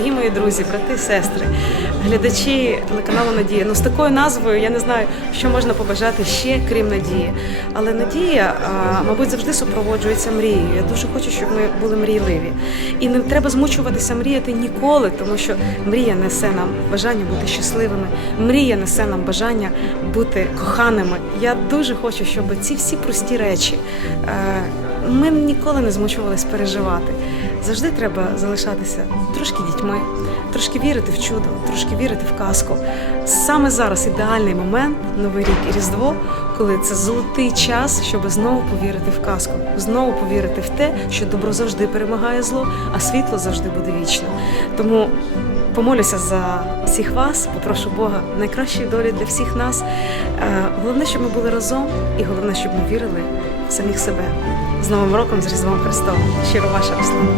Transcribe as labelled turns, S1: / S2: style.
S1: дорогі мої друзі, брати, сестри, глядачі телеканалу Надія. Ну з такою назвою я не знаю, що можна побажати ще, крім надії. Але надія, мабуть, завжди супроводжується мрією. Я дуже хочу, щоб ми були мрійливі. І не треба змучуватися мріяти ніколи, тому що мрія несе нам бажання бути щасливими. Мрія несе нам бажання бути коханими. Я дуже хочу, щоб ці всі прості речі. Ми ніколи не змучувались переживати. Завжди треба залишатися трошки дітьми, трошки вірити в чудо, трошки вірити в казку. Саме зараз ідеальний момент, новий рік і Різдво, коли це золотий час, щоб знову повірити в казку, знову повірити в те, що добро завжди перемагає зло, а світло завжди буде вічно. Тому помолюся за всіх вас, попрошу Бога найкращої долі для всіх нас. Е, Головне, щоб ми були разом, і головне, щоб ми вірили в самих себе. З Новим роком, з Різдвом Христовим. Щиро ваша Руслана.